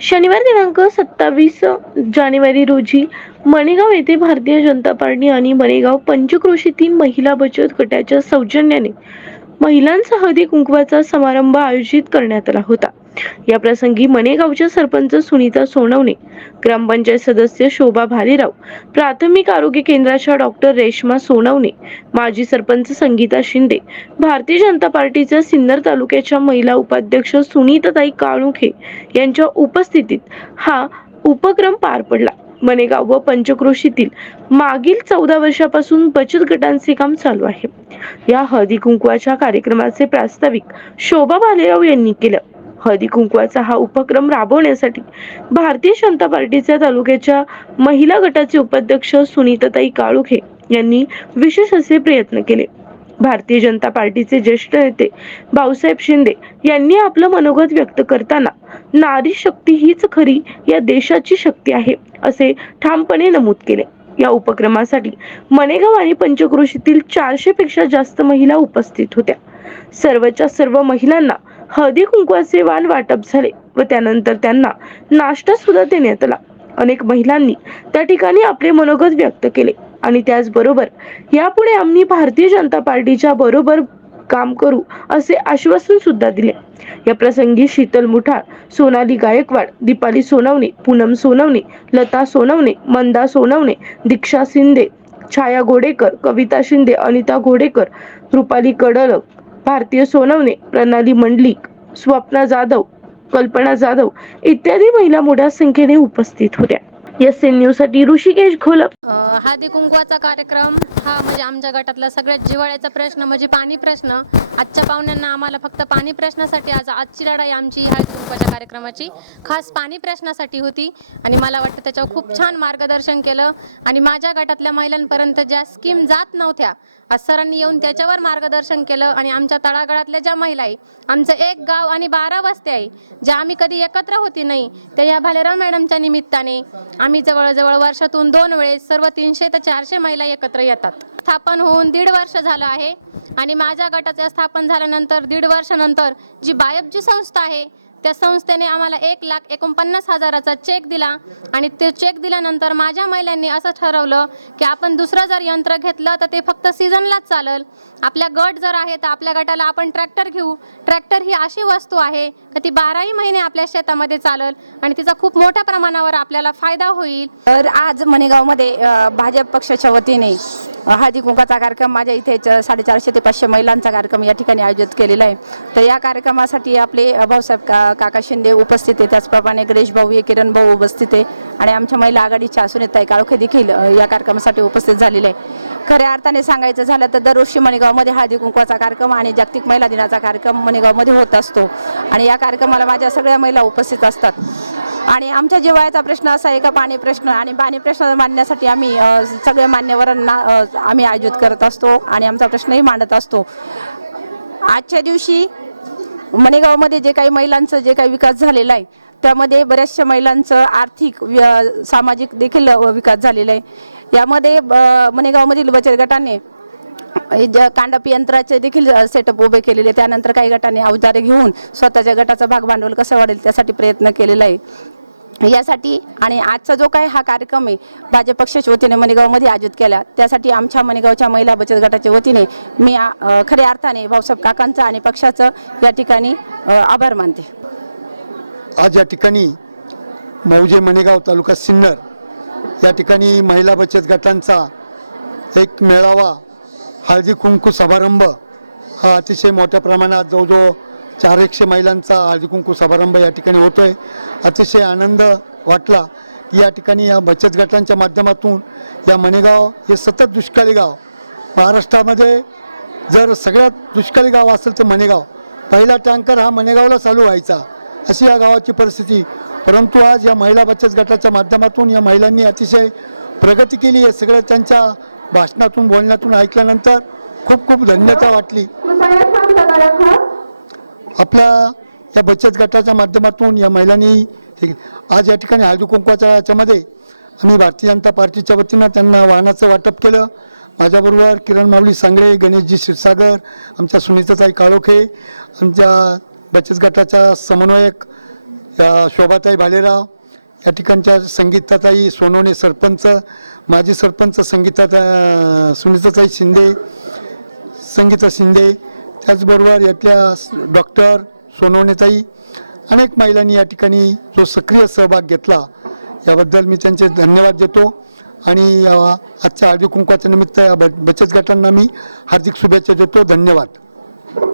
शनिवार दिनांक सत्तावीस जानेवारी रोजी मणेगाव येथे भारतीय जनता पार्टी आणि मणेगाव पंचक्रोशीतील महिला बचत गटाच्या सौजन्याने महिलांचा हळदी कुंकवाचा समारंभ आयोजित करण्यात आला होता. या प्रसंगी मणेगावच्या सरपंच सुनीता सोनवणे ग्रामपंचायत सदस्य शोभा भालेराव प्राथमिक आरोग्य केंद्राच्या डॉक्टर रेश्मा सोनवणे माजी सरपंच संगीता शिंदे भारतीय जनता पार्टीच्या सिन्नर तालुक्याच्या महिला उपाध्यक्ष सुनीताताई काळुखे यांच्या उपस्थितीत हा उपक्रम पार पडला. मनेगाव व पंचक्रोशीतील मागील चौदा वर्षापासून बचत गटांचे काम चालू आहे. या हळदी कुंकवाच्या कार्यक्रमाचे प्रास्ताविक शोभा भालेराव यांनी केलं. हळदी कुंकवाचा हा उपक्रम राबवण्यासाठी भारतीय जनता पार्टीच्या तालुक्याच्या महिला गटाचे उपाध्यक्ष सुनीताताई काळुखे यांनी विशेष असे प्रयत्न केले. भारतीय जनता पार्टीचे ज्येष्ठ नेते भाऊसाहेब शिंदे यांनी आपलं मनोगत व्यक्त करताना नारी शक्ती हीच खरी या देशाची शक्ती आहे असे ठामपणे नमूद केले. या उपक्रमासाठी मणेगाव आणि पंचक्रोशीतील चारशे पेक्षा जास्त महिला उपस्थित होत्या. सर्वच्या सर्व महिलांना हळदी कुंकवाचे वाण वाटप झाले व त्यानंतर त्यांना नाश्ता सुद्धा देण्यात आला. अनेक महिलांनी त्या ठिकाणी आपले मनोगत व्यक्त केले आणि त्याचबरोबर यापुढे आम्ही भारतीय जनता पार्टीच्या बरोबर काम करू असे आश्वासन सुद्धा दिले. या प्रसंगी शीतल मुठाळ सोनाली गायकवाड दीपाली सोनवणे पूनम सोनवणे लता सोनवणे मंदा सोनवणे दीक्षा शिंदे छाया घोडेकर कविता शिंदे अनिता घोडेकर रुपाली कडलक भारतीय सोनवणे प्रणाली मंडलिक स्वप्ना जाधव कल्पना जाधव इत्यादी महिला मोठ्या संख्येने उपस्थित होत्या. एस एन न्यूजसाठी ऋषिकेश घोलप अ, कुंकवाचा कार्यक्रम हा म्हणजे आमच्या गटातला सगळ्यात जिवाळ्याचा प्रश्न म्हणजे पाणी प्रश्न. आजच्या पाहुण्यांना आम्हाला फक्त पाणी प्रश्नासाठी आज आजची लढाई आमची कार्यक्रमाची. पाणी प्रश्नासाठी होती आणि मला वाटतं त्याच्यावर खूप छान मार्गदर्शन केलं. आणि माझ्या गटातल्या महिलांपर्यंत ज्या स्कीम जात नव्हत्या आज सरांनी येऊन त्याच्यावर मार्गदर्शन केलं आणि आमच्या तळागाळातल्या ज्या महिला आहे आमचं एक गाव आणि बारा वस्ती आहे ज्या आम्ही कधी एकत्र होती नाही त्या या भालेराव मॅडमच्या निमित्ताने आम्ही जवळजवळ वर्षातून दोन वेळेस सर्व तीनशे ते चारशे महिला एकत्र येतात. स्थापन होऊन दीड वर्ष झालं आहे आणि माझ्या गटाचं स्थापन झाल्यानंतर दीड वर्षानंतर जी बायबजी संस्था आहे त्या संस्थेने आम्हाला एक लाख एकोणपन्नास हजाराचा चेक दिला आणि ते चेक दिल्यानंतर माझ्या महिलांनी असं ठरवलं की आपण दुसरं जर यंत्र घेतलं तर ते फक्त सीझनलाच चालेल. आपल्या गट जर आहे तर आपल्या गटाला आपण ट्रॅक्टर घेऊ. ट्रॅक्टर ही अशी वस्तू आहे की ती बाराही महिने आपल्या शेतामध्ये चालेल आणि तिचा खूप मोठ्या प्रमाणावर आपल्याला फायदा होईल. तर आज मणेगावमध्ये भाजप पक्षाच्या वतीने हळदी कुंकाचा कार्यक्रम माझ्या इथे साडेचारशे ते पाचशे महिलांचा कार्यक्रम या ठिकाणी आयोजित केलेला आहे. तर या कार्यक्रमासाठी आपले भाऊसाहेब का काका शिंदे उपस्थित आहे. त्याचप्रमाणे गणेश भाऊ हे किरण भाऊ उपस्थित आहे. आणि आमच्या महिला आघाडीच्या सुनेताई काळोखे देखील या कार्यक्रमासाठी उपस्थित झालेले आहे. खऱ्या अर्थाने सांगायचं झालं तर दरवर्षी मणेगावमध्ये हळदी कुंकवाचा कार्यक्रम आणि जागतिक महिला दिनाचा कार्यक्रम मणेगावमध्ये होत असतो. आणि या कार्यक्रमाला माझ्या सगळ्या महिला उपस्थित असतात. आणि आमच्या जिवाळ्याचा प्रश्न असा आहे का पाणी प्रश्न आणि पाणी प्रश्न मांडण्यासाठी आम्ही सगळ्या मान्यवरांना आम्ही आयोजित करत असतो आणि आमचा प्रश्नही मांडत असतो. आजच्या दिवशी मणेगावमध्ये जे काही महिलांचं जे काही विकास झालेला आहे त्यामध्ये बऱ्याचशा महिलांचं आर्थिक व्य- सामाजिक देखील विकास झालेला आहे. यामध्ये मणेगावमधील बचत गटाने ज कांडप यंत्राचे देखील सेटअप उभे केलेले त्यानंतर काही गटाने अवजारे घेऊन स्वतःच्या गटाचं भाग भांडवल कसं वाढेल त्यासाठी प्रयत्न केलेला आहे. यासाठी आणि आजचा जो काही हा कार्यक्रम आहे भाजप पक्षाच्या वतीने मणेगावमध्ये आयोजित केला त्यासाठी आमच्या मणेगावच्या महिला बचत गटाच्या वतीने मी खऱ्या अर्थाने भाऊसाहेब काकांचं आणि पक्षाचं या ठिकाणी आभार मानते. आज या ठिकाणी मौजे मणेगाव तालुका सिन्नर या ठिकाणी महिला बचत गटांचा एक मेळावा हळदी कुंकू समारंभ हा अतिशय मोठ्या प्रमाणात जवळजवळ चार एकशे महिलांचा हळदी कुंकू समारंभ या ठिकाणी होतो आहे अतिशय आनंद वाटला की या ठिकाणी या बचत गटांच्या माध्यमातून या मणेगाव हे सतत दुष्काळी गाव महाराष्ट्रामध्ये जर सगळ्यात दुष्काळी गाव असेल तर मणेगाव. पहिला टँकर हा मणेगावला चालू व्हायचा अशी या गावाची परिस्थिती. परंतु आज या महिला बचत गटाच्या माध्यमातून या महिलांनी अतिशय प्रगती केली आहे. सगळं त्यांच्या भाषणातून बोलण्यातून ऐकल्यानंतर खूप खूप धन्यता वाटली. आपल्या या बचत गटाच्या माध्यमातून या महिलांनी आज या ठिकाणी हळदी कुंकवाच्या याच्यामध्ये आम्ही भारतीय जनता पार्टीच्या वतीनं त्यांना वाहनाचं वाटप केलं. माझ्याबरोबर किरण माऊली सांगळे गणेशजी क्षीरसागर आमच्या सुनीताताई काळोखे आमच्या बचत गटाच्या समन्वयक या शोभाताई भालेराव या ठिकाणच्या संगीताताई सोनवणे सरपंच माजी सरपंच संगीता सुनीताताई शिंदे संगीता शिंदे त्याचबरोबर यातल्या डॉक्टर सोनवणेताई अनेक महिलांनी या ठिकाणी जो सक्रिय सहभाग घेतला याबद्दल मी त्यांचे धन्यवाद देतो. आणि आजच्या हळदी कुंकवाच्या निमित्त या ब बचत गटांना मी हार्दिक शुभेच्छा देतो. धन्यवाद.